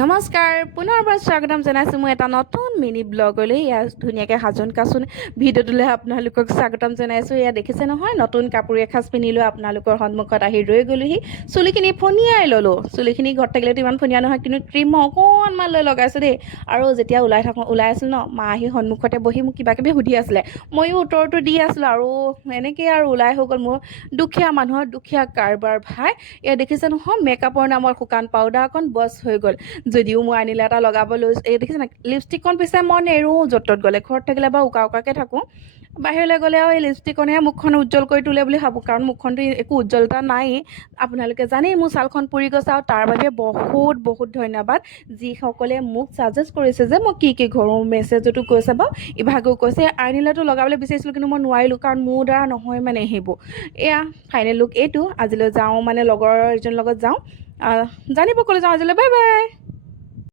নমস্কাৰ পুনৰবাৰ স্বাগতম জনাইছোঁ মই এটা নতুন মিনি ব্লগলৈ ইয়াত ধুনীয়াকৈ সাজোন কাচোন ভিডিঅ'টোলৈ আপোনালোকক স্বাগতম জনাইছোঁ। এয়া দেখিছে নহয়, নতুন কাপোৰ এসাঁজ পিন্ধি লৈ আপোনালোকৰ সন্মুখত আহি ৰৈ গ'লোহি। চুলিখিনি ফনিয়াই ল'লোঁ। চুলিখিনি ঘৰত থাকিলেতো ইমান ফনিয়া নহয়, কিন্তু ক্ৰীম মই অকণমান লৈ লগাইছোঁ দেই। আৰু যেতিয়া ওলাই আছিলোঁ ন, মা আহি সন্মুখতে বহি মোক কিবা কিবি সুধি আছিলে, ময়ো উত্তৰটো দি আছিলোঁ। আৰু এনেকৈ আৰু ওলাই হৈ গ'ল মোৰ দুখীয়া মানুহৰ দুখীয়া কাৰবাৰ ভাই। এয়া দেখিছে নহয়, মেকআপৰ নামত শুকান পাউডাৰ অকণ বছ হৈ গ'ল। যদিও মই আনিলে এটা লগাব লৈছোঁ, এই দেখিছে নাই, লিপষ্টিকখন পিছে মই নেৰোঁ য'ত ত'ত গ'লে। ঘৰত থাকিলে বাৰু উকাকৈ থাকোঁ, বাহিৰলৈ গ'লে আৰু এই লিপষ্টিকখনেহে মুখখন উজ্জ্বল কৰি তোলে বুলি ভাবোঁ, কাৰণ মুখখনতো একো উজ্জ্বলতা নায়েই। আপোনালোকে জানেই মোৰ ছালখন পুৰি গৈছে, আৰু তাৰ বাবে বহুত বহুত ধন্যবাদ যিসকলে মোক ছাজেষ্ট কৰিছে যে মই কি ঘৰোঁ। মেছেজতো কৈছে বাৰু, ইভাগেও কৈছে আনিলেতো লগাবলৈ বিচাৰিছিলোঁ, কিন্তু মই নোৱাৰিলোঁ, কাৰণ মোৰ দ্বাৰা নহয় মানে সেইবোৰ। এয়া ফাইনেল লুক এইটো। আজিলৈ যাওঁ মানে লগৰ এজনীৰ লগত যাওঁ, জানিব ক'লৈ যাওঁ আজিলৈ। Bye bye.